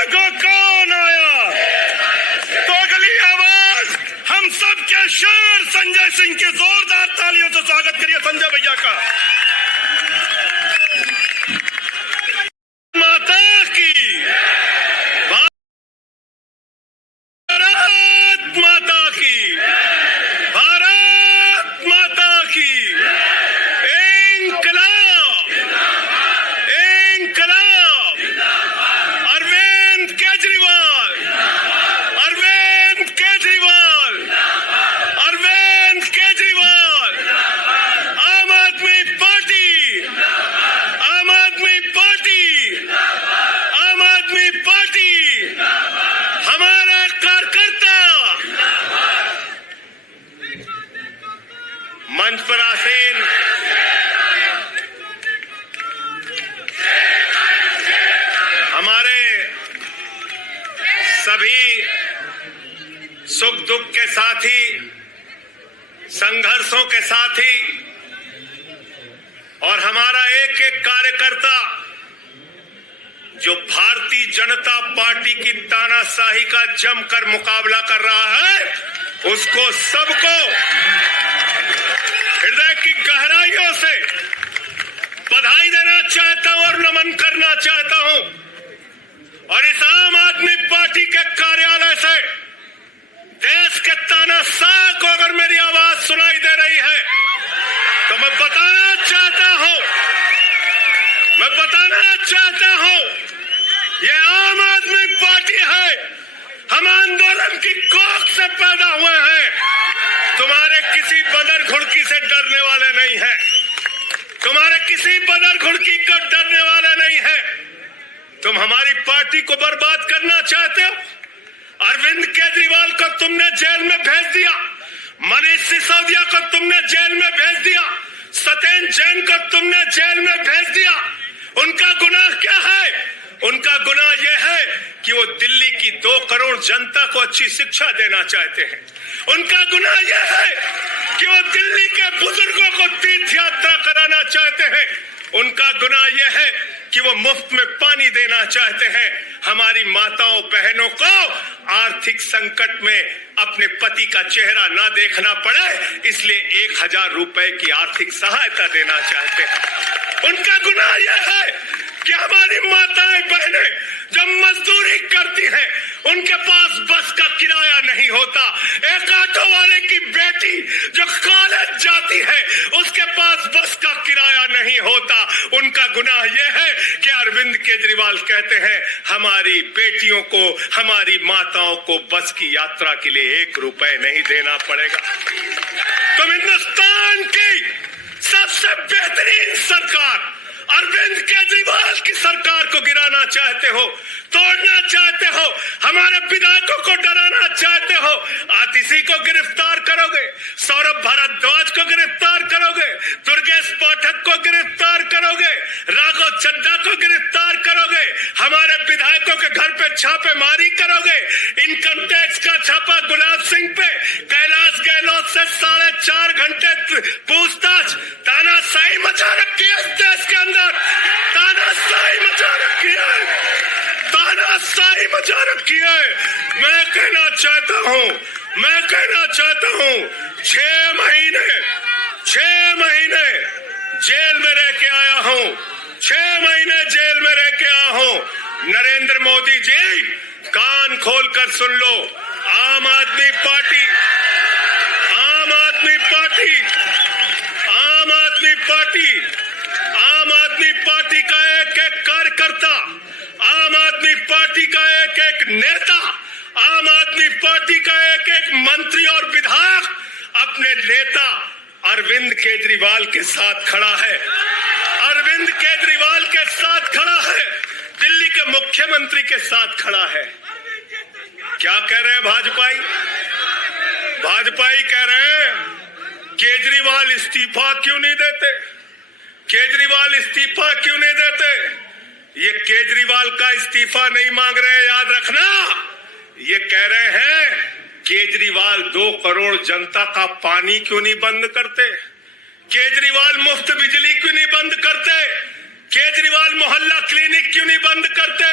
देखो कौन आया। तो अगली आवाज हम सब के शेर संजय सिंह की जोरदार तालियों से स्वागत करिए संजय भैया का। माता की, भारत माता की, भारत माता की। इंकलाब, इंकलाब। अरविंद केजरीवाल, अरविंद केजरीवाल, अरविंद केजरीवाल। आम आदमी पार्टी, आम आदमी पार्टी, आम आदमी पार्टी। हमारे कार्यकर्ता मंच पर आसीन हमारे सभी सुख दुख के साथी, संघर्षों के साथी और हमारा एक एक कार्यकर्ता जो भारतीय जनता पार्टी की तानाशाही का जमकर मुकाबला कर रहा है, उसको सबको हृदय की गहराइयों से बधाई देना चाहता हूं और नमन करना चाहता हूं। और इस आम आदमी पार्टी के कार्यालय से देश के तानाशाह को अगर मेरी आवाज सुनाई दे रही है तो मैं बताना चाहता हूं ये आम आदमी पार्टी है। हम आंदोलन की कोख से पैदा हुए हैं। तुम्हारे किसी बदर घुड़की से डरने वाले नहीं है, तुम्हारे किसी बदर घुड़की को डरने वाले नहीं है। तुम हमारी पार्टी को बर्बाद करना चाहते हो। अरविंद केजरीवाल को तुमने जेल में भेज दिया, मनीष सिसोदिया को तुमने जेल में भेज दिया, सत्येंद्र जैन को तुमने जेल में भेज दिया। उनका गुनाह क्या है? उनका गुनाह यह है कि वो दिल्ली की 2 करोड़ जनता को अच्छी शिक्षा देना चाहते हैं। उनका गुनाह यह है कि वो दिल्ली के बुजुर्गों को तीर्थ यात्रा कराना चाहते हैं। उनका गुनाह यह है कि वो मुफ्त में पानी देना चाहते हैं। हमारी माताओं बहनों को आर्थिक संकट में अपने पति का चेहरा ना देखना पड़े, इसलिए 1000 रुपए की आर्थिक सहायता देना चाहते हैं। उनका गुनाह यह है कि हमारी माताएं बहनें जब मजदूरी करती हैं, उनके पास बस का किराया नहीं होता। एक ऑटो वाले की बेटी जो कॉलेज जाती है, उसके पास बस का किराया नहीं होता। उनका गुनाह यह है कि अरविंद केजरीवाल कहते हैं हमारी बेटियों को, हमारी माताओं को बस की यात्रा के लिए 1 रुपए नहीं देना पड़ेगा। तुम हिंदुस्तान की सबसे बेहतरीन सरकार अरविंद केजरीवाल की सरकार को गिराना चाहते हो, तोड़ना चाहते हो, हमारे विधायकों को डराना चाहते हो। आतिशी को गिरफ्तार करोगे, सौरभ भारद्वाज को गिरफ्तार करोगे, दुर्गेश पाठक को गिरफ्तार करोगे, राघव चड्ढा को गिरफ्तार करोगे, हमारे विधायकों के घर पे छापेमारी करोगे, इनकम टैक्स का छापा गुलाब सिंह पे, कैलाश गहलोत से 4.5 घंटे पूछताछ। तानाशाही मचा रखी है इस देश के अंदर, तानाशाही मचा रखी है, तानाशाही मचा रखी है। मैं कहना चाहता हूं 6 महीने जेल में रह के आया हूं, 6 महीने जेल में रह के आया हूं। नरेंद्र मोदी जी कान खोलकर सुन लो, आम आदमी पार्टी, आम आदमी पार्टी, आम आदमी पार्टी, आम आदमी पार्टी का एक एक कार्यकर्ता, आम आदमी पार्टी का एक एक नेता, आम आदमी पार्टी का एक एक मंत्री और विधायक अपने नेता अरविंद केजरीवाल के साथ खड़ा है, अरविंद केजरीवाल के साथ खड़ा है, दिल्ली के मुख्यमंत्री के साथ खड़ा है। क्या कह रहे हैं भाजपाई? भाजपाई कह रहे हैं केजरीवाल इस्तीफा क्यों नहीं देते, केजरीवाल इस्तीफा क्यों नहीं देते। ये केजरीवाल का इस्तीफा नहीं मांग रहे, याद रखना। ये कह रहे हैं केजरीवाल 2 करोड़ जनता का पानी क्यों नहीं बंद करते, केजरीवाल मुफ्त बिजली क्यों नहीं बंद करते, केजरीवाल मोहल्ला क्लिनिक क्यों नहीं बंद करते,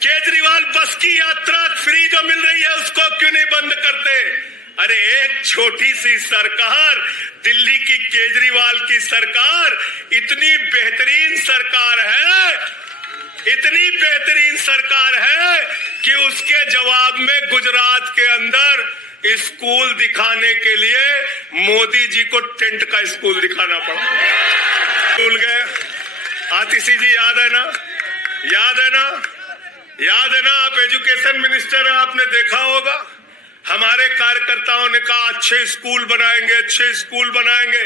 केजरीवाल बस की यात्रा फ्री जो मिल रही है उसको क्यों नहीं बंद करते? अरे एक छोटी सी सरकार, दिल्ली की केजरीवाल की सरकार इतनी बेहतरीन सरकार है, इतनी बेहतरीन सरकार है कि उसके जवाब में गुजरात के अंदर स्कूल दिखाने के लिए मोदी जी को टेंट का स्कूल दिखाना पड़ा। भूल गए? आतिशी जी याद है ना? याद है ना? याद है ना? आप एजुकेशन मिनिस्टर हैं, आपने देखा होगा हमारे कार्यकर्ताओं ने कहा अच्छे स्कूल बनाएंगे, अच्छे स्कूल बनाएंगे।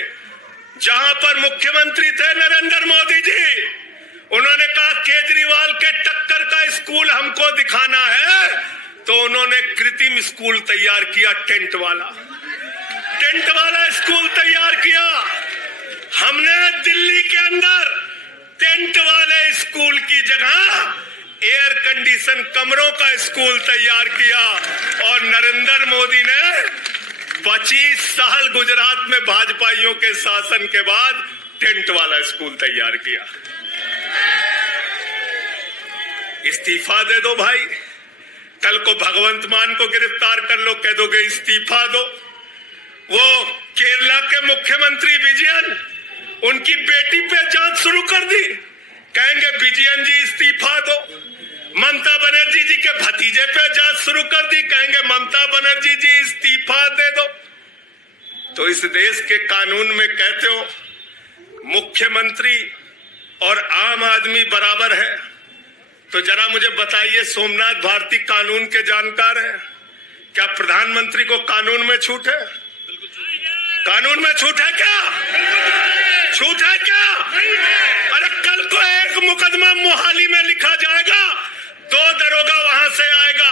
जहां पर मुख्यमंत्री थे नरेंद्र मोदी जी, उन्होंने कहा केजरीवाल के टक्कर का स्कूल हमको दिखाना है, तो उन्होंने कृत्रिम स्कूल तैयार किया, टेंट वाला स्कूल तैयार किया। हमने दिल्ली के अंदर टेंट वाले स्कूल की जगह एयर कंडीशन कमरों का स्कूल तैयार किया और नरेंद्र मोदी ने 25 साल गुजरात में भाजपाइयों के शासन के बाद टेंट वाला स्कूल तैयार किया। इस्तीफा दे दो भाई, कल को भगवंत मान को गिरफ्तार कर लो, कह दोगे इस्तीफा दो। वो केरला के मुख्यमंत्री विजयन, उनकी बेटी पे जांच शुरू कर दी, कहेंगे विजयन जी इस्तीफा दो। ममता बनर्जी जी के भतीजे पे जांच शुरू कर दी, कहेंगे ममता बनर्जी जी इस्तीफा दे दो। तो इस देश के कानून में कहते हो मुख्यमंत्री और आम आदमी बराबर है, तो जरा मुझे बताइए, सोमनाथ भारती कानून के जानकार हैं, क्या प्रधानमंत्री को कानून में छूट है? कानून में छूट है क्या? छूट है क्या? अरे कल को एक मुकदमा मोहाली में लिखा जाएगा, 2 दरोगा वहां से आएगा,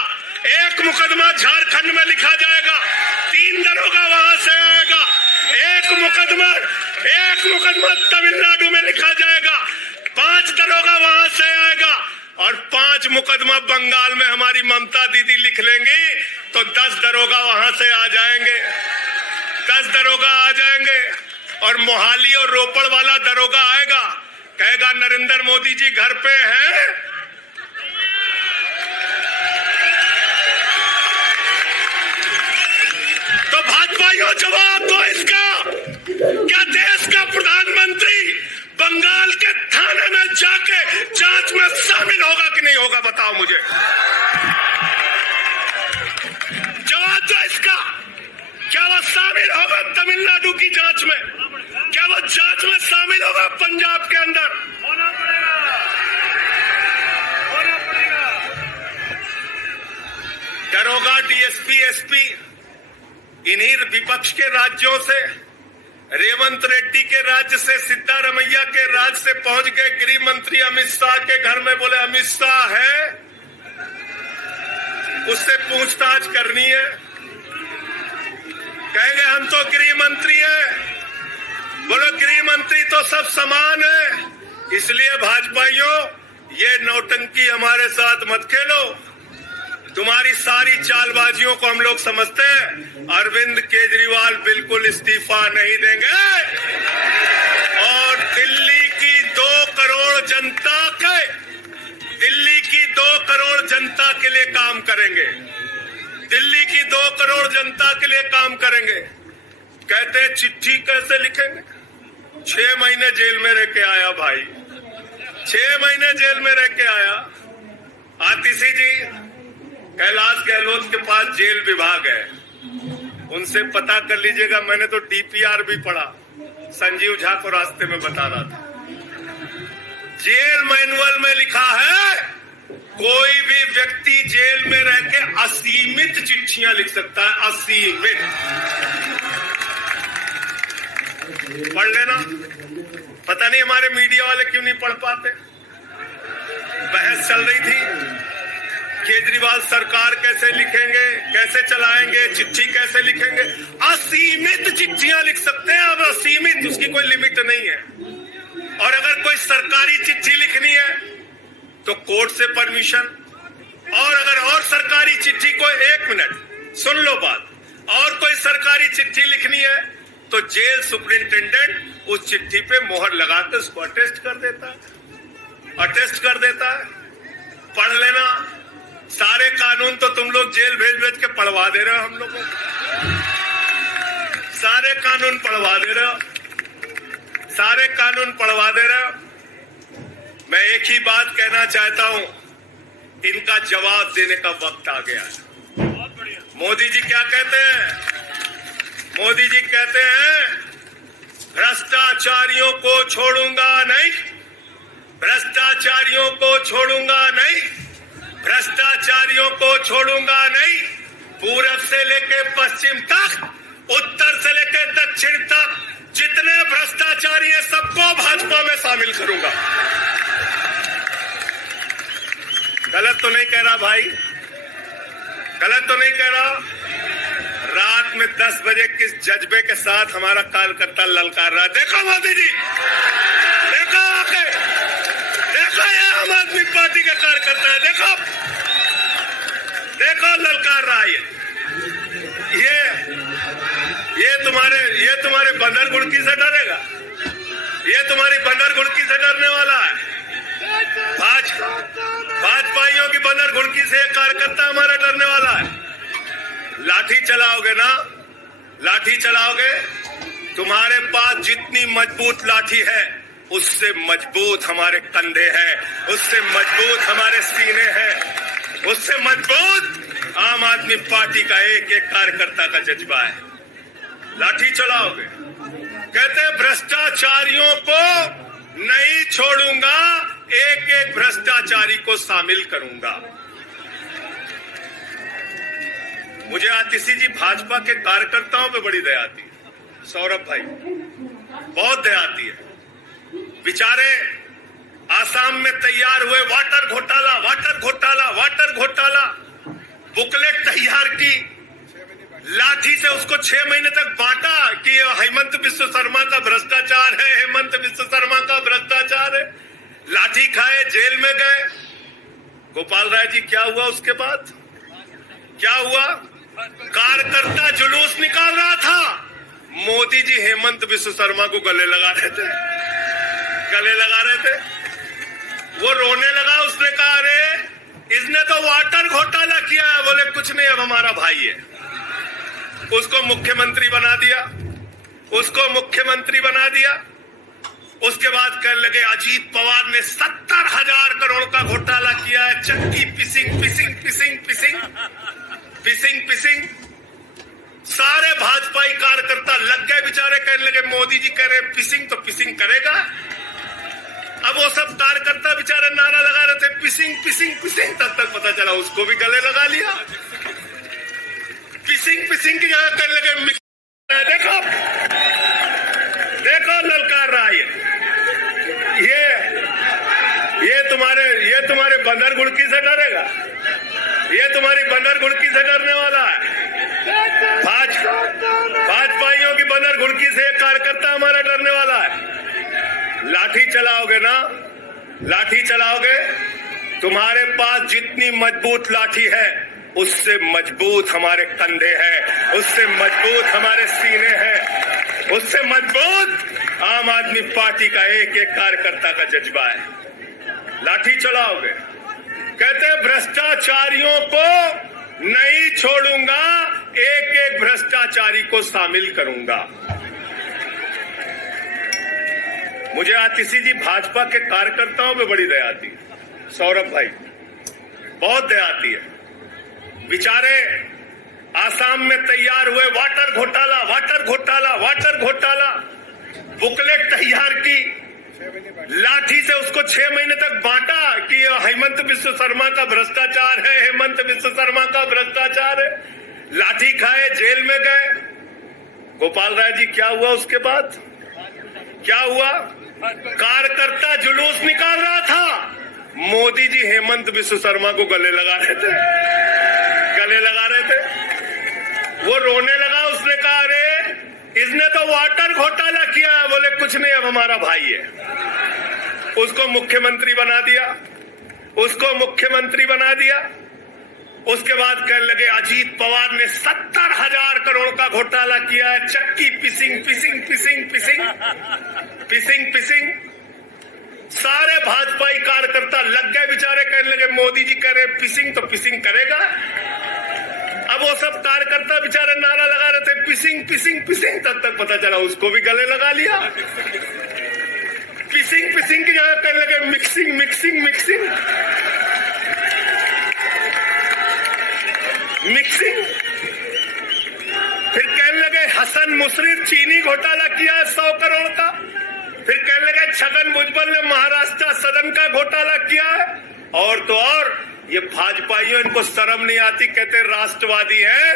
एक मुकदमा झारखंड में लिखा जाएगा, 3 दरोगा वहां से आएगा, एक मुकदमा तमिलनाडु में लिखा जाएगा, 5 दरोगा वहां से आएगा और 5 मुकदमा बंगाल में हमारी ममता दीदी लिख लेंगी, तो 10 दरोगा वहां से आ जाएंगे, 10 दरोगा आ जाएंगे। और मोहाली और रोपड़ वाला दरोगा आएगा, कहेगा नरेंद्र मोदी जी घर पे हैं। तो भाजपाइयों जवाब दो इसका, क्या देश का प्रधानमंत्री बंगाल के थाने में जाके जांच में शामिल होगा कि नहीं होगा? बताओ मुझे, जवाब दो इसका। क्या वो शामिल होगा तमिलनाडु की जांच में? क्या वो जांच में शामिल होगा पंजाब के अंदर? होना पड़ेगा, होना पड़ेगा। दरोगा, डीएसपी, एसपी इन्हीं विपक्ष के राज्यों से, रेवंत रेड्डी के राज्य से, सिद्धारमैया के राज्य से पहुंच गए गृह मंत्री अमित शाह के घर में, बोले अमित शाह है, उससे पूछताछ करनी है। कहेंगे हम तो गृह मंत्री हैं। बोलो गृह मंत्री तो सब समान है, इसलिए भाजपाइयों ये नौटंकी हमारे साथ मत खेलो। तुम्हारी सारी चालबाजियों को हम लोग समझते हैं। अरविंद केजरीवाल बिल्कुल इस्तीफा नहीं देंगे और दिल्ली की 2 करोड़ जनता के लिए काम करेंगे। दिल्ली की 2 करोड़ जनता के लिए काम करेंगे। कहते हैं चिट्ठी कैसे लिखेंगे? 6 महीने जेल में रह के आया भाई, 6 महीने जेल में रह के आया। आतिशी जी, कैलाश गहलोत के पास जेल विभाग है, उनसे पता कर लीजिएगा। मैंने तो डीपीआर भी पढ़ा, संजीव झा को रास्ते में बता रहा था। जेल मैनुअल में लिखा है कोई भी व्यक्ति जेल में रह के असीमित चिट्ठियां लिख सकता है, असीमित। पढ़ लेना। पता नहीं हमारे मीडिया वाले क्यों नहीं पढ़ पाते। बहस चल रही थी, केजरीवाल सरकार कैसे लिखेंगे, कैसे चलाएंगे, चिट्ठी कैसे लिखेंगे। असीमित चिट्ठियां लिख सकते हैं अब, असीमित, उसकी कोई लिमिट नहीं है। और अगर कोई सरकारी चिट्ठी लिखनी है तो कोर्ट से परमिशन, और अगर और सरकारी चिट्ठी को, 1 मिनट सुन लो बात, और कोई सरकारी चिट्ठी लिखनी है तो जेल सुपरिंटेंडेंट उस चिट्ठी पे मोहर लगाकर उसको अटेस्ट कर देता है, अटेस्ट कर देता है। पढ़ लेना। सारे कानून तो तुम लोग जेल भेज भेज के पढ़वा दे रहे हो हम लोगों को, सारे कानून पढ़वा दे रहे हो, सारे कानून पढ़वा दे रहे हो। मैं एक ही बात कहना चाहता हूं, इनका जवाब देने का वक्त आ गया है। मोदी जी क्या कहते हैं? मोदी जी कहते हैं भ्रष्टाचारियों को छोड़ूंगा नहीं, भ्रष्टाचारियों को छोड़ूंगा नहीं, भ्रष्टाचारियों को छोड़ूंगा नहीं। पूरब से लेकर पश्चिम तक, उत्तर से लेकर दक्षिण तक जितने भ्रष्टाचारी हैं सबको भाजपा में शामिल करूंगा। गलत तो नहीं कह रहा भाई, गलत तो नहीं कह रहा। रात में 10 बजे किस जज्बे के साथ हमारा कार्यकर्ता ललकार रहा, देखो मोदी जी, देखो आके, देखो ये आम आदमी पार्टी के कार्यकर्ता है, देखो देखो ललकार रहा है। ये तुम्हारे बंदर गुड़की से डरेगा, ये तुम्हारी बंदर गुड़की से डरने वाला है। भाजपाइयों की बंदर गुड़की से एक कार्यकर्ता हमारा डरने वाला है। लाठी चलाओगे ना, लाठी चलाओगे, तुम्हारे पास जितनी मजबूत लाठी है उससे मजबूत हमारे कंधे हैं, उससे मजबूत हमारे सीने हैं, उससे मजबूत आम आदमी पार्टी का एक एक कार्यकर्ता का जज्बा है। लाठी चलाओगे, कहते हैं भ्रष्टाचारियों को नहीं छोड़ूंगा, एक एक भ्रष्टाचारी को शामिल करूंगा। मुझे आतिशी जी भाजपा के कार्यकर्ताओं पे बड़ी दया आती है, सौरभ भाई बहुत दया आती है। बेचारे आसाम में तैयार हुए वाटर घोटाला, वाटर घोटाला, वाटर घोटाला, बुकलेट तैयार की, लाठी से उसको 6 महीने तक बांटा कि हेमंत बिस्व शर्मा का भ्रष्टाचार है, हेमंत बिस्व शर्मा का भ्रष्टाचार है। लाठी खाए, जेल में गए। गोपाल राय जी क्या हुआ उसके बाद? क्या हुआ? कार्यकर्ता जुलूस निकाल रहा था, मोदी जी हेमंत बिस्व शर्मा को गले लगा रहे थे, गले लगा रहे थे। वो रोने लगा, उसने कहा अरे इसने तो वाटर घोटाला किया है। बोले कुछ नहीं, अब हमारा भाई है। उसको मुख्यमंत्री बना दिया, उसको मुख्यमंत्री बना दिया। उसके बाद कहने लगे अजीत पवार ने 70,000 करोड़ का घोटाला किया है, चक्की पिसिंग पिसिंग पिसिंग पिसिंग पिसिंग पिसिंग। सारे भाजपाई कार्यकर्ता लग गए बेचारे, कहने लगे मोदी जी कह रहे पिसिंग तो पिसिंग करेगा। अब वो सब कार्यकर्ता बेचारे नारा लगा रहे थे पिसिंग पिसिंग पिसिंग, तब तक पता चला उसको भी गले लगा लिया। पिसिंग पिसिंग की जगह कहने लगे देखो देखो ललकार रहा है। ये तुम्हारे बंदर गुड़की से डरेगा, ये तुम्हारी बंदर गुड़की से डरने वाला है। भाजपाइयों की बंदर गुड़की से एक कार्यकर्ता हमारा डरने वाला है। लाठी चलाओगे ना, लाठी चलाओगे, तुम्हारे पास जितनी मजबूत लाठी है उससे मजबूत हमारे कंधे हैं, उससे मजबूत हमारे सीने हैं, उससे मजबूत आम आदमी पार्टी का एक एक कार्यकर्ता का जज्बा है। लाठी चलाओगे, कहते हैं भ्रष्टाचारियों को नहीं छोड़ूंगा, एक एक भ्रष्टाचारी को शामिल करूंगा। मुझे आतिशी जी भाजपा के कार्यकर्ताओं में बड़ी दया आती है, सौरभ भाई बहुत दया आती है। बेचारे आसाम में तैयार हुए वाटर घोटाला, वाटर घोटाला, वाटर घोटाला, बुकलेट तैयार की, लाठी से उसको 6 महीने तक बांटा कि हेमंत बिस्व शर्मा का भ्रष्टाचार है, हेमंत बिस्व शर्मा का भ्रष्टाचार है। लाठी खाए, जेल में गए। गोपाल राय जी क्या हुआ उसके बाद? क्या हुआ? कार्यकर्ता जुलूस निकाल रहा था, मोदी जी हेमंत बिस्व शर्मा को गले लगा रहे थे, गले लगा रहे थे। वो रोने लगा, उसने कहा अरे इसने तो वाटर घोटाला किया है। बोले कुछ नहीं, अब हमारा भाई है। उसको मुख्यमंत्री बना दिया, उसको मुख्यमंत्री बना दिया। उसके बाद कहने लगे अजीत पवार ने 70,000 करोड़ का घोटाला किया है, चक्की पिसिंग पिसिंग पिसिंग पिसिंग पिसिंग पिसिंग। सारे भाजपाई कार्यकर्ता लग गए बेचारे, कहने लगे मोदी जी कह रहे पिसिंग तो पिसिंग करेगा। अब वो सब कार्यकर्ता बेचारे नारा लगा रहे थे पिसिंग पिसिंग पिसिंग, तब तक पता चला उसको भी गले लगा लिया। पिसिंग पिसिंग की जगह कहने लगे मिक्सिंग मिक्सिंग मिक्सिंग मिक्सिंग। फिर कहने लगे हसन मुशर्रफ चीनी घोटाला किया है 100 करोड़ का। फिर कहने लगे छगन भुजबल ने महाराष्ट्र सदन का घोटाला किया है। और तो और ये भाजपाइयों, इनको शर्म नहीं आती, कहते राष्ट्रवादी हैं,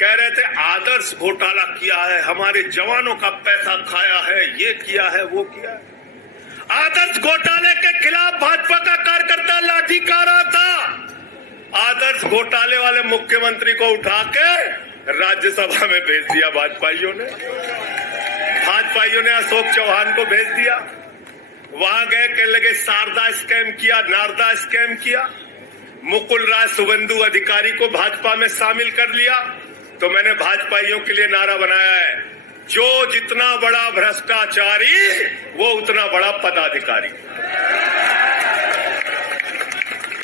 कह रहे थे आदर्श घोटाला किया है, हमारे जवानों का पैसा खाया है, ये किया है वो किया है। आदर्श घोटाले के खिलाफ भाजपा का कार्यकर्ता लाठी खा रहा था। आदर्श घोटाले वाले मुख्यमंत्री को उठा के राज्यसभा में भेज दिया भाजपाइयों ने। भाजपाइयों ने अशोक चौहान को भेज दिया। वहां गए, कहने लगे शारदा स्कैम किया, नारदा स्कैम किया। मुकुल राय शुभेंदु अधिकारी को भाजपा में शामिल कर लिया। तो मैंने भाजपाइयों के लिए नारा बनाया है, जो जितना बड़ा भ्रष्टाचारी वो उतना बड़ा पदाधिकारी।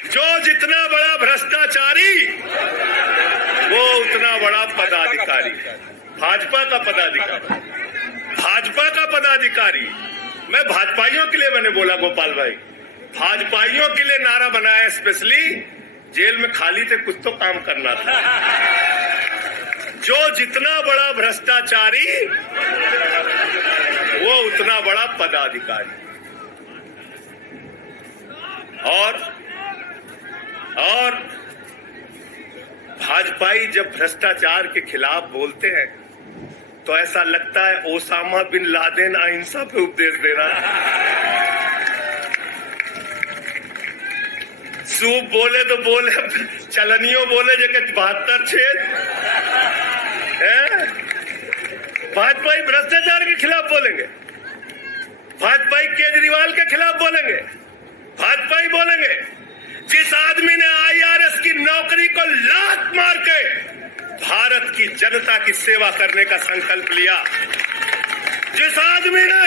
जो जितना बड़ा भ्रष्टाचारी वो उतना बड़ा पदाधिकारी। भाजपा का पदाधिकारी, भाजपा का पदाधिकारी। मैं भाजपाइयों के लिए मैंने बोला गोपाल भाई, भाजपाइयों के लिए नारा बनाया स्पेशली। जेल में खाली थे, कुछ तो काम करना था। जो जितना बड़ा भ्रष्टाचारी वो उतना बड़ा पदाधिकारी। और भाजपाई जब भ्रष्टाचार के खिलाफ बोलते हैं तो ऐसा लगता है ओसामा बिन लादेन अहिंसा पे उपदेश दे रहा है। सूप बोले तो बोले, चलनियों बोले जगह 72 छेद है। भाजपाई भ्रष्टाचार के खिलाफ बोलेंगे, भाजपाई केजरीवाल के खिलाफ बोलेंगे, भाजपाई बोलेंगे। जिस आदमी ने IRS की नौकरी को लात मार के भारत की जनता की सेवा करने का संकल्प लिया, जिस आदमी ने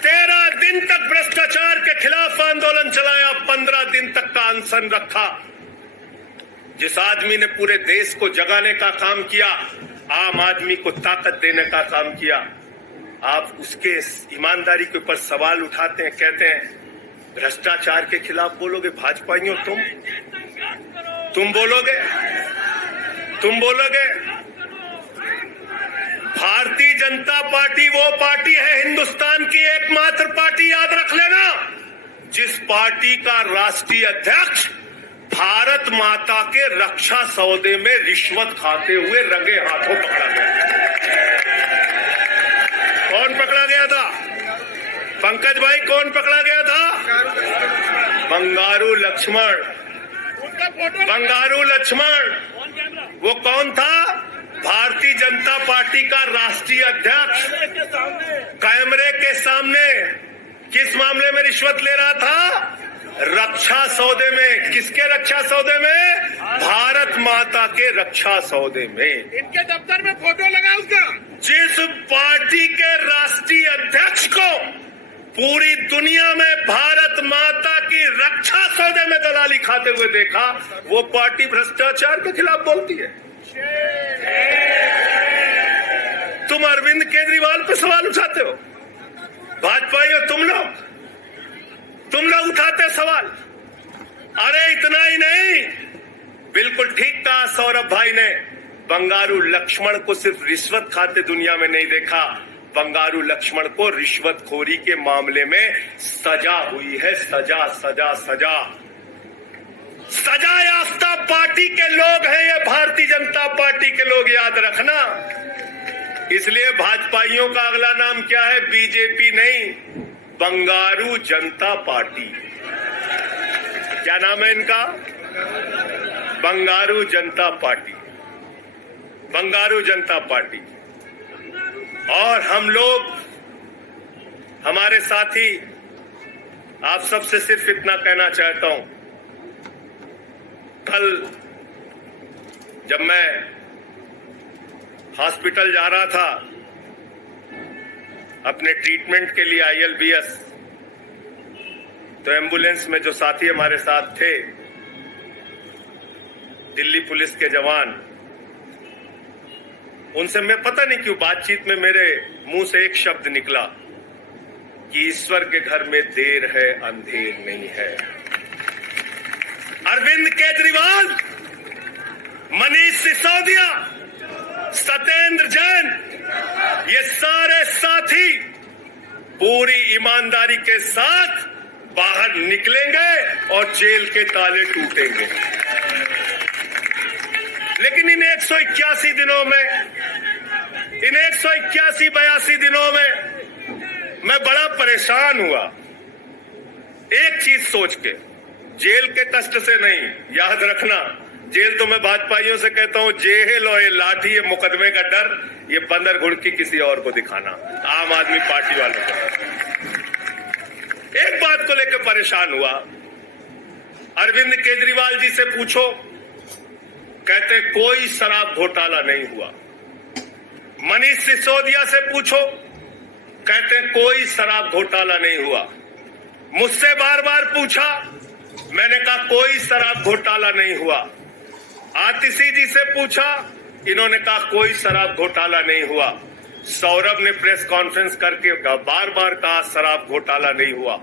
13 दिन तक भ्रष्टाचार के खिलाफ आंदोलन चलाया, 15 दिन तक का अनशन रखा, जिस आदमी ने पूरे देश को जगाने का काम किया, आम आदमी को ताकत देने का काम किया, आप उसके ईमानदारी के ऊपर सवाल उठाते हैं, कहते हैं भ्रष्टाचार के खिलाफ बोलोगे। भाजपाइयों तुम बोलोगे, तुम बोलोगे। भारतीय जनता पार्टी वो पार्टी है हिंदुस्तान की एकमात्र पार्टी, याद रख लेना, जिस पार्टी का राष्ट्रीय अध्यक्ष भारत माता के रक्षा सौदे में रिश्वत खाते हुए रंगे हाथों पकड़ा गया। कौन पकड़ा गया था? पंकज भाई, कौन पकड़ा गया था? बंगारू लक्ष्मण। बंगारू लक्ष्मण वो कौन था? भारतीय जनता पार्टी का राष्ट्रीय अध्यक्ष। कैमरे के सामने किस मामले में रिश्वत ले रहा था? रक्षा सौदे में। किसके रक्षा सौदे में? भारत माता के रक्षा सौदे में। इनके दफ्तर में फोटो लगा उसका। जिस पार्टी के राष्ट्रीय अध्यक्ष को पूरी दुनिया में भारत माता की रक्षा सौदे में दलाली खाते हुए देखा, वो पार्टी भ्रष्टाचार के खिलाफ बोलती है। तुम अरविंद केजरीवाल पे सवाल उठाते हो, भाजपाइयों तुम लोग उठाते सवाल। अरे इतना ही नहीं, बिल्कुल ठीक कहा सौरभ भाई ने, बंगारू लक्ष्मण को सिर्फ रिश्वत खाते दुनिया में नहीं देखा, बंगारू लक्ष्मण को रिश्वतखोरी के मामले में सजा हुई है। सजा सजा सजा सजा याफ्ता पार्टी के लोग हैं ये भारतीय जनता पार्टी के लोग, याद रखना। इसलिए भाजपाइयों का अगला नाम क्या है? बीजेपी नहीं, बंगारू जनता पार्टी। क्या नाम है इनका? बंगारू जनता पार्टी। बंगारू जनता पार्टी। और हम लोग, हमारे साथी, आप सबसे सिर्फ इतना कहना चाहता हूं, कल जब मैं हॉस्पिटल जा रहा था अपने ट्रीटमेंट के लिए ILBS, तो एम्बुलेंस में जो साथी हमारे साथ थे, दिल्ली पुलिस के जवान, उनसे मैं पता नहीं क्यों बातचीत में मेरे मुंह से एक शब्द निकला कि ईश्वर के घर में देर है अंधेर नहीं है। अरविंद केजरीवाल, मनीष सिसोदिया, सत्येंद्र जैन, ये सारे साथी पूरी ईमानदारी के साथ बाहर निकलेंगे और जेल के ताले टूटेंगे। लेकिन इन 181 दिनों में, इन 181-82 दिनों में मैं बड़ा परेशान हुआ एक चीज सोच के, जेल के कष्ट से नहीं। याद रखना, जेल तो मैं भाजपाइयों से कहता हूं, जेल और ये लाठी, ये मुकदमे का डर, ये बंदर घुड़की किसी और को दिखाना, आम आदमी पार्टी वालों को। एक बात को लेकर परेशान हुआ, अरविंद केजरीवाल जी से पूछो, कहते कोई शराब घोटाला नहीं हुआ। मनीष सिसोदिया से पूछो, कहते कोई शराब घोटाला नहीं हुआ। मुझसे बार बार पूछा, मैंने कहा कोई शराब घोटाला नहीं हुआ। आतिशी जी से पूछा, इन्होंने कहा कोई शराब घोटाला नहीं हुआ। सौरभ ने प्रेस कॉन्फ्रेंस करके बार बार कहा शराब घोटाला नहीं हुआ।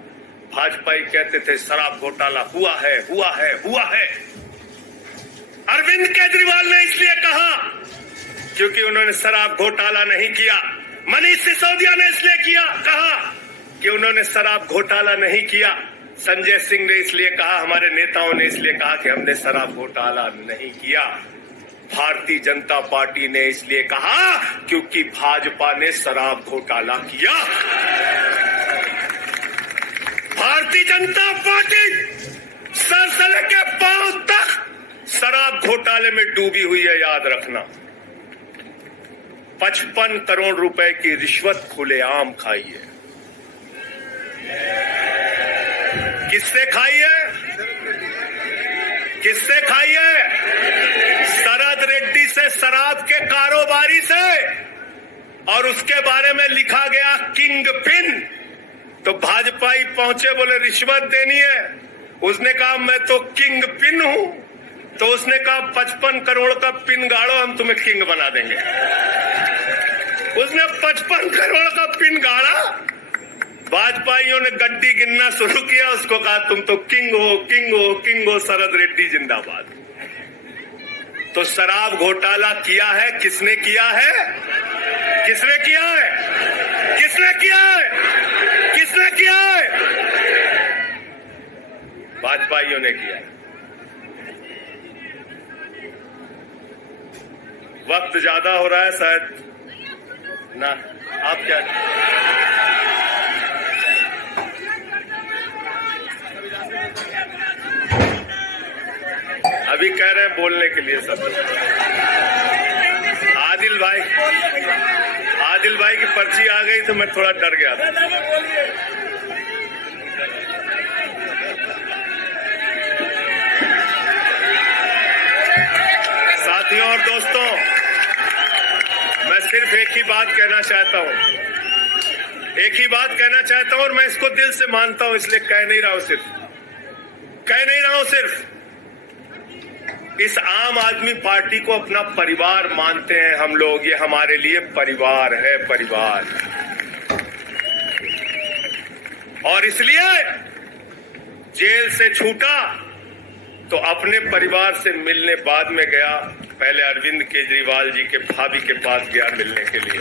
भाजपाई कहते थे शराब घोटाला हुआ है, हुआ है, हुआ है। अरविंद केजरीवाल ने इसलिए कहा क्योंकि उन्होंने शराब घोटाला नहीं किया। मनीष सिसोदिया ने इसलिए कहा कि उन्होंने शराब घोटाला नहीं किया। संजय सिंह ने इसलिए कहा, हमारे नेताओं ने इसलिए कहा कि हमने शराब घोटाला नहीं किया। भारतीय जनता पार्टी ने इसलिए कहा क्योंकि भाजपा ने शराब घोटाला किया। भारतीय जनता पार्टी सर से लेकर पांव तक शराब घोटाले में डूबी हुई है। याद रखना, 55 करोड़ रुपए की रिश्वत खुलेआम खाई है। किससे खाई है? किससे खाई है? शरद रेड्डी से, शराब के कारोबारी से। और उसके बारे में लिखा गया किंग पिन। तो भाजपाई पहुंचे, बोले रिश्वत देनी है। उसने कहा मैं तो किंग पिन हूं। तो उसने कहा 55 करोड़ का पिन गाड़ो, हम तुम्हें किंग बना देंगे। उसने 55 करोड़ का पिन गाड़ा। भाजपाइयों ने गड्डी गिनना शुरू किया, उसको कहा तुम तो किंग हो, किंग हो, किंग हो, शरद रेड्डी जिंदाबाद। तो शराब घोटाला किया है, किसने किया है? किसने किया है? किसने किया है? किसने किया है? भाजपाइयों ने किया। वक्त ज्यादा हो रहा है शायद ना, आप क्या? अभी कह रहे हैं बोलने के लिए सब। आदिल भाई की पर्ची आ गई तो मैं थोड़ा डर गया था। साथियों और दोस्तों, मैं सिर्फ एक ही बात कहना चाहता हूं, एक ही बात कहना चाहता हूं, और मैं इसको दिल से मानता हूं, इसलिए कह नहीं रहा हूं सिर्फ। इस आम आदमी पार्टी को अपना परिवार मानते हैं हम लोग। ये हमारे लिए परिवार है, परिवार। और इसलिए जेल से छूटा तो अपने परिवार से मिलने बाद में गया। पहले अरविंद केजरीवाल जी के भाभी के पास गया मिलने के लिए।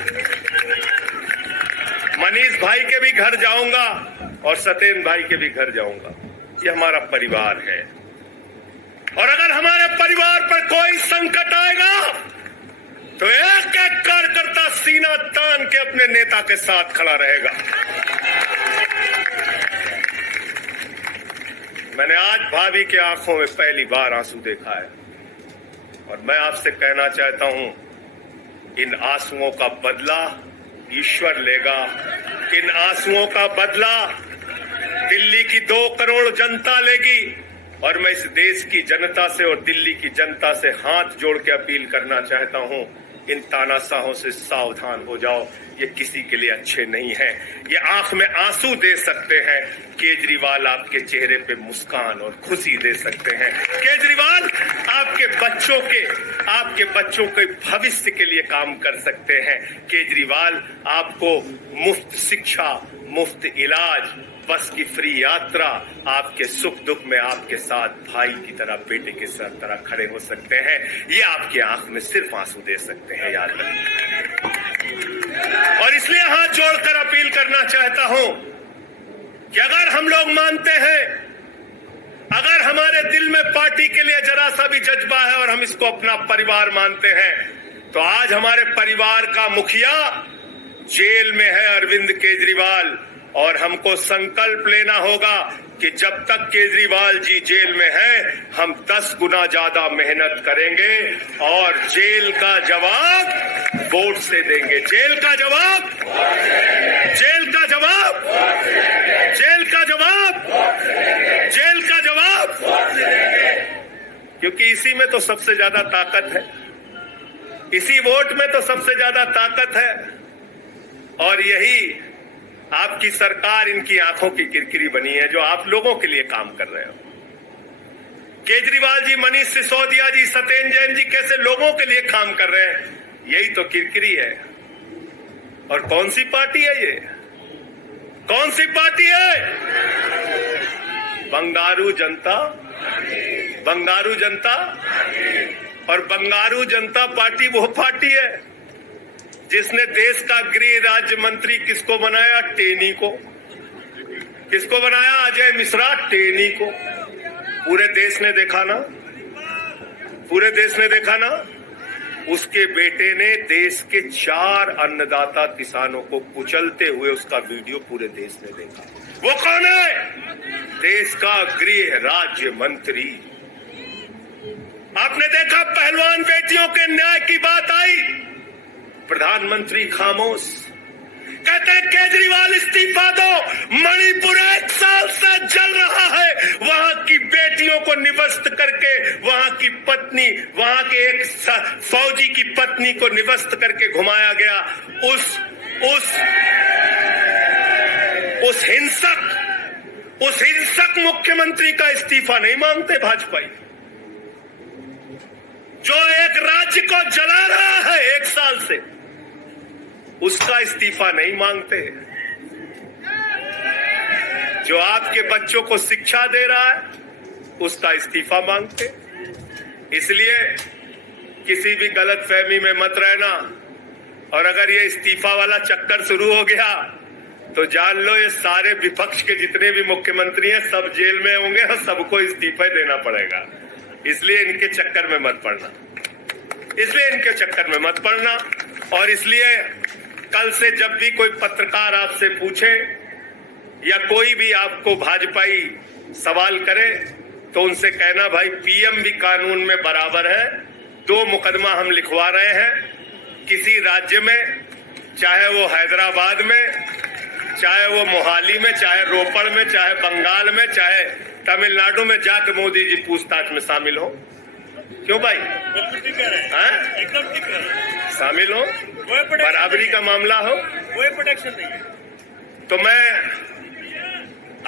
मनीष भाई के भी घर जाऊंगा और सत्येंद्र भाई के भी घर जाऊंगा। ये हमारा परिवार है। और अगर हमारे परिवार पर कोई संकट आएगा तो एक एक कार्यकर्ता सीना तान के अपने नेता के साथ खड़ा रहेगा। मैंने आज भाभी के आंखों में पहली बार आंसू देखा है और मैं आपसे कहना चाहता हूं, इन आंसुओं का बदला ईश्वर लेगा। इन आंसुओं का बदला दिल्ली की 2 करोड़ जनता लेगी। और मैं इस देश की जनता से और दिल्ली की जनता से हाथ जोड़ के अपील करना चाहता हूं, इन तानाशाहों से सावधान हो जाओ, ये किसी के लिए अच्छे नहीं हैं। ये आंख में आंसू दे सकते हैं, केजरीवाल आपके चेहरे पे मुस्कान और खुशी दे सकते हैं। केजरीवाल आपके बच्चों के भविष्य के लिए काम कर सकते हैं। केजरीवाल आपको मुफ्त शिक्षा, मुफ्त इलाज, बस की फ्री यात्रा, आपके सुख दुख में आपके साथ भाई की तरह, बेटे के साथ तरह खड़े हो सकते हैं। ये आपकी आंख में सिर्फ आंसू दे सकते हैं, याद रखिए। और इसलिए हाथ जोड़कर अपील करना चाहता हूं कि अगर हम लोग मानते हैं, अगर हमारे दिल में पार्टी के लिए जरा सा भी जज्बा है और हम इसको अपना परिवार मानते हैं, तो आज हमारे परिवार का मुखिया जेल में है, अरविंद केजरीवाल। और हमको संकल्प लेना होगा कि जब तक केजरीवाल जी जेल में हैं, हम 10 गुना ज्यादा मेहनत करेंगे और जेल का जवाब वोट से देंगे। जेल का जवाब, जेल का जवाब, जेल का जवाब, जेल का जवाब, क्योंकि इसी में तो सबसे ज्यादा ताकत है, इसी वोट में तो सबसे ज्यादा ताकत है। और यही आपकी सरकार इनकी आंखों की किरकिरी बनी है, जो आप लोगों के लिए काम कर रहे हो। केजरीवाल जी, मनीष सिसोदिया जी, सत्येंद्र जैन जी कैसे लोगों के लिए काम कर रहे हैं, यही तो किरकिरी है। और कौन सी पार्टी है ये? कौन सी पार्टी है? बंगारू जनता, बंगारू जनता। और बंगारू जनता पार्टी वो पार्टी है जिसने देश का गृह राज्य मंत्री किसको बनाया? टेनी को। किसको बनाया? अजय मिश्रा टेनी को। पूरे देश ने देखा ना, पूरे देश ने देखा ना। उसके बेटे ने देश के 4 अन्नदाता किसानों को कुचलते हुए उसका वीडियो पूरे देश ने देखा। वो कौन है? देश का गृह राज्य मंत्री। आपने देखा पहलवान बेटियों के न्याय की बात आई, प्रधानमंत्री खामोश। कहते हैं केजरीवाल इस्तीफा दो, मणिपुर 1 साल से जल रहा है। वहां की बेटियों को निवस्त करके, वहां की पत्नी, वहां के एक फौजी की पत्नी को निवस्त करके घुमाया गया। उस हिंसक मुख्यमंत्री का इस्तीफा नहीं मांगते भाजपाई, जो एक राज्य को जला रहा है 1 साल से, उसका इस्तीफा नहीं मांगते। जो आपके बच्चों को शिक्षा दे रहा है, उसका इस्तीफा मांगते। इसलिए किसी भी गलतफहमी में मत रहना। और अगर ये इस्तीफा वाला चक्कर शुरू हो गया तो जान लो, ये सारे विपक्ष के जितने भी मुख्यमंत्री हैं सब जेल में होंगे और सबको इस्तीफा देना पड़ेगा। इसलिए इनके चक्कर में मत पड़ना, इसलिए इनके चक्कर में मत पड़ना। और इसलिए कल से जब भी कोई पत्रकार आपसे पूछे या कोई भी आपको भाजपाई सवाल करे, तो उनसे कहना, भाई पीएम भी कानून में बराबर है। 2 मुकदमा हम लिखवा रहे हैं किसी राज्य में, चाहे वो हैदराबाद में, चाहे वो मोहाली में, चाहे रोपड़ में, चाहे बंगाल में, चाहे तमिलनाडु में, जाके मोदी जी पूछताछ में शामिल हो। क्यों भाई? एकदम ठीक है, शामिल हो, बराबरी का मामला हो, कोई प्रोटेक्शन नहीं है। तो मैं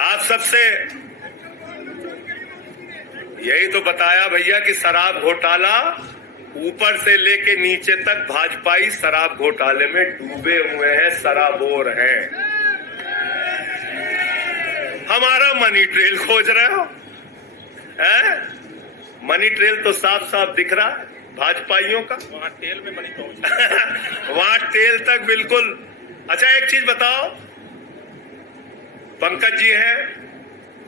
आप सबसे यही तो बताया भैया कि शराब घोटाला ऊपर से लेके नीचे तक भाजपाई शराब घोटाले में डूबे हुए हैं, सराबोर हैं। हमारा मनी ट्रेल खोज रहे हो? मनी ट्रेल तो साफ साफ दिख रहा है भाजपाइयों का। वहां टेल में मनी पहुंच वहां टेल तक बिल्कुल। अच्छा एक चीज बताओ, पंकज जी हैं,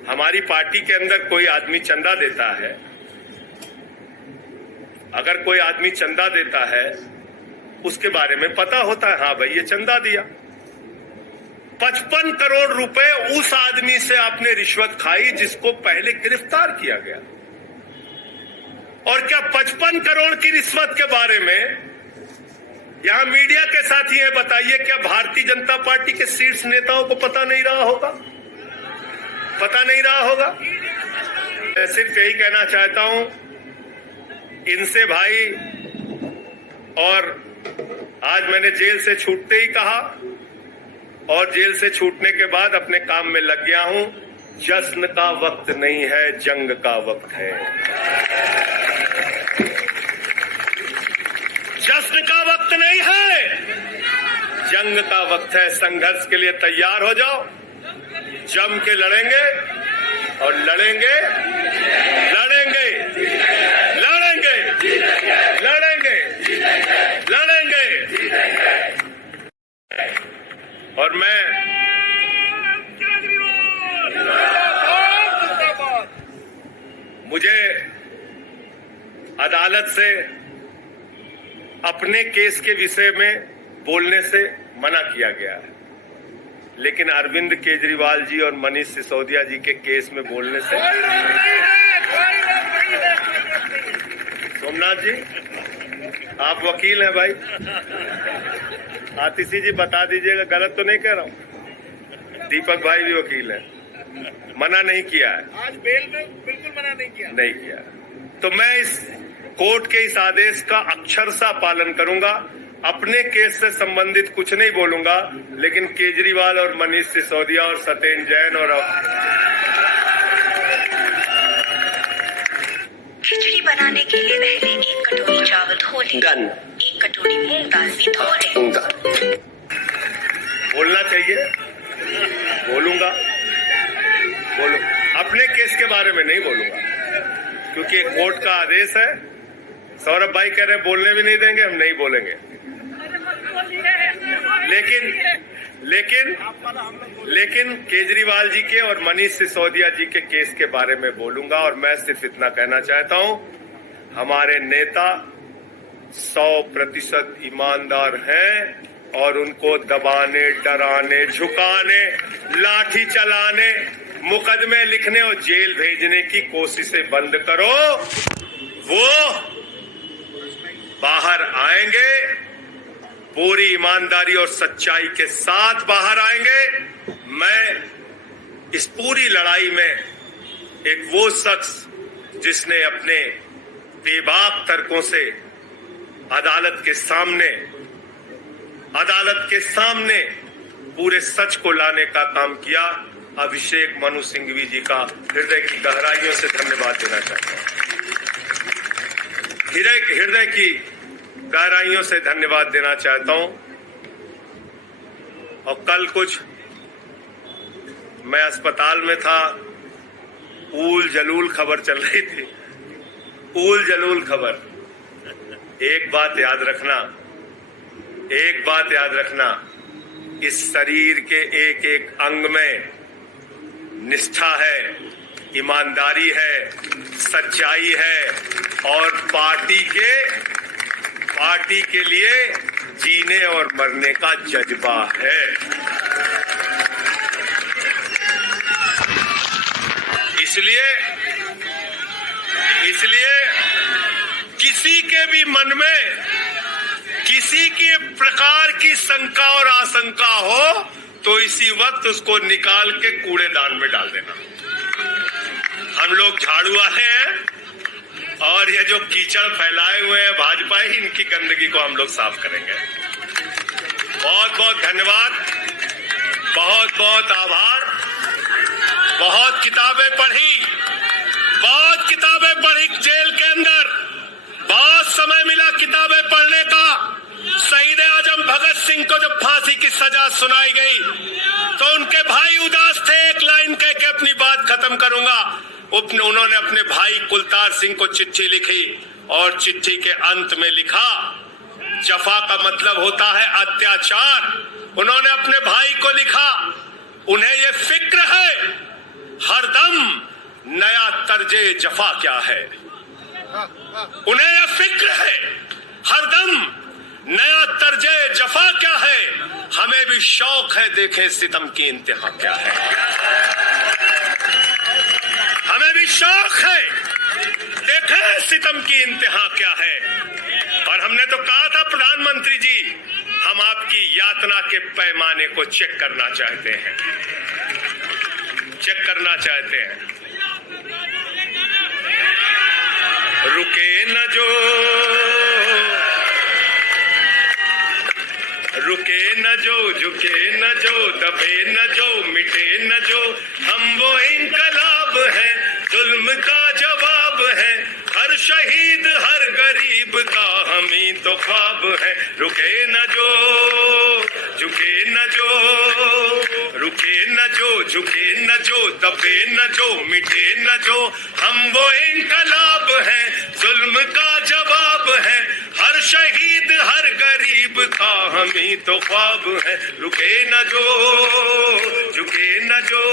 हमारी पार्टी के अंदर कोई आदमी चंदा देता है, अगर कोई आदमी चंदा देता है उसके बारे में पता होता है, हाँ भाई ये चंदा दिया। 55 करोड़ रुपए उस आदमी से आपने रिश्वत खाई जिसको पहले गिरफ्तार किया गया। और क्या 55 करोड़ की रिश्वत के बारे में यहां मीडिया के साथी हैं, बताइए क्या भारतीय जनता पार्टी के शीर्ष नेताओं को पता नहीं रहा होगा? पता नहीं रहा होगा? मैं सिर्फ यही कहना चाहता हूं, इनसे भाई और आज मैंने जेल से छूटते ही कहा और जेल से छूटने के बाद अपने काम में लग गया हूं। जश्न का वक्त नहीं है, जंग का वक्त है। जश्न का वक्त नहीं है, जंग का वक्त है। संघर्ष के लिए तैयार हो जाओ, जम के लड़ेंगे और लड़ेंगे लड़ेंगे लड़ेंगे लड़ेंगे लड़ेंगे। और मैं मुझे अदालत से अपने केस के विषय में बोलने से मना किया गया है, लेकिन अरविंद केजरीवाल जी और मनीष सिसोदिया जी के केस में बोलने से। सोमनाथ जी, आप वकील हैं भाई, आतिशी जी बता दीजिएगा, गलत तो नहीं कह रहा हूं। दीपक भाई भी वकील हैं, मना नहीं किया है। आज बेल में बिल्कुल मना नहीं किया। तो मैं इस कोर्ट के इस आदेश का अक्षरशः पालन करूंगा। अपने केस से संबंधित कुछ नहीं बोलूंगा, लेकिन केजरीवाल और मनीष सिसोदिया और सत्येंद्र जैन और खिचड़ी बनाने के लिए पहले 1 कटोरी चावल धो लें, 1 कटोरी मूंग दाल भी धो लें। बोलना चाहिए, बोलूंगा। अपने केस के बारे में नहीं बोलूंगा, क्योंकि एक कोर्ट का आदेश है। सौरभ भाई कह रहे हैं बोलने भी नहीं देंगे, हम नहीं बोलेंगे। लेकिन केजरीवाल जी के और मनीष सिसोदिया जी के केस के बारे में बोलूंगा। और मैं सिर्फ इतना कहना चाहता हूं, हमारे नेता 100% ईमानदार हैं और उनको दबाने, डराने, झुकाने, लाठी चलाने, मुकदमे लिखने और जेल भेजने की कोशिशें बंद करो। वो बाहर आएंगे, पूरी ईमानदारी और सच्चाई के साथ बाहर आएंगे। मैं इस पूरी लड़ाई में एक वो शख्स जिसने अपने बेबाक तर्कों से अदालत के सामने पूरे सच को लाने का काम किया, अभिषेक मनु सिंघवी जी का हृदय की गहराइयों से धन्यवाद देना चाहता हूं। हृदय की गहराइयों से धन्यवाद देना चाहता हूं। और कल कुछ मैं अस्पताल में था, ऊल जलूल खबर चल रही थी, ऊल जलूल खबर। एक बात याद रखना, इस शरीर के एक एक अंग में निष्ठा है, ईमानदारी है, सच्चाई है और पार्टी के लिए जीने और मरने का जज्बा है। इसलिए किसी के भी मन में किसी के प्रकार की शंका और आशंका हो तो इसी वक्त उसको निकाल के कूड़ेदान में डाल देना। हम लोग झाड़ू वाले हैं और ये जो कीचड़ फैलाए हुए हैं भाजपा ही, इनकी गंदगी को हम लोग साफ करेंगे। बहुत बहुत धन्यवाद, बहुत बहुत आभार। बहुत किताबें पढ़ी जेल के अंदर, बहुत समय मिला किताबें पढ़ने का। शहीद आजम भगत सिंह को जब फांसी की सजा सुनाई गई तो उनके भाई उदास थे। एक लाइन कह के अपनी बात खत्म करूंगा। उन्होंने अपने भाई कुलतार सिंह को चिट्ठी लिखी और चिट्ठी के अंत में लिखा, जफा का मतलब होता है अत्याचार। उन्होंने अपने भाई को लिखा, उन्हें ये फिक्र है हरदम नया तर्जे जफा क्या है। उन्हें यह फिक्र है हरदम नया तर्जे जफा क्या है। हमें भी शौक है देखें सितम की इंतहा क्या है। हमें भी शौक है देखें सितम की इंतहा क्या है। और हमने तो कहा था प्रधानमंत्री जी, हम आपकी यातना के पैमाने को चेक करना चाहते हैं, रुके न जो जो, झुके न जो, दबे न जो, मिटे न जो, हम वो इनकलाब है, जुल्म का जवाब है, हर शहीद हर गरीब का हम ही तो ख्वाब है। रुके न जो, झुके न जो, रुके न जो, झुके न जो, दबे न जो, मिटे न जो, हम वो इनकलाब है, जुल्म का जवाब है, हर शहीद हर गरीब का हम ही तो ख्वाब है। रुके न जो, झुके न जो,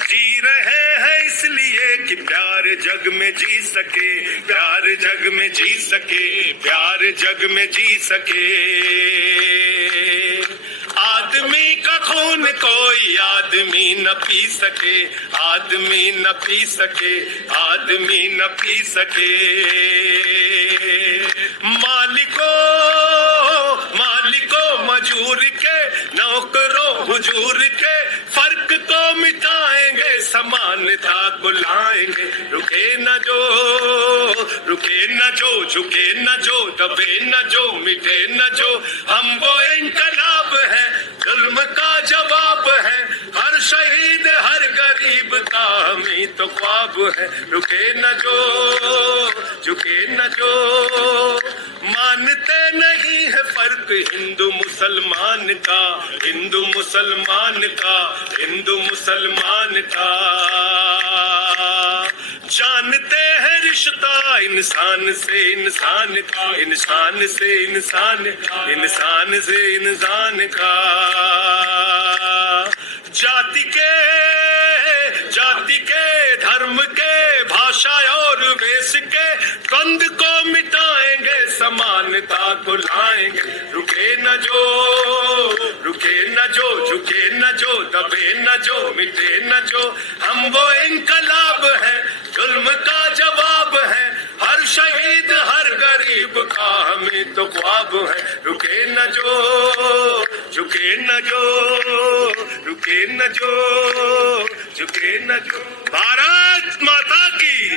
जी रहे हैं इसलिए कि प्यार जग में जी सके, प्यार जग में जी सके, प्यार जग में जी सके। आदमी का खून कोई आदमी न पी सके, आदमी न पी सके, आदमी न पी सके। मालिकों मजूर के, नौकरों हुजूर के, फर्क को मिटाएंगे, समानता को लाएंगे। रुके न जो, रुके न जो, झुके न जो, दबे न जो, मिटे न जो, हम वो इनकलाब है, जुल्म का जवाब है, हर शहीद हर गरीब का हम ही तो ख्वाब है। रुके न जो, झुके न जो, मानते नहीं है फर्क हिंदू मुसलमान का, हिंदू मुसलमान का, हिंदू मुसलमान का। जानते हैं रिश्ता इंसान से इंसान का, इंसान से इंसान का, इंसान से इंसान का। जाति के धर्म के, भाषा और वेश के द्वंद को मिटाएंगे, समानता को लाएंगे। रुके न जो, रुके न जो, झुके न जो, दबे न जो, मिटे न जो, हम वो इनकलाब है, जुल्म का जवाब है, हर शहीद हर गरीब का हमें तो ख्वाब है। रुके न जो, झुके न जो, रुके न जो, झुके न जो। भारत माता की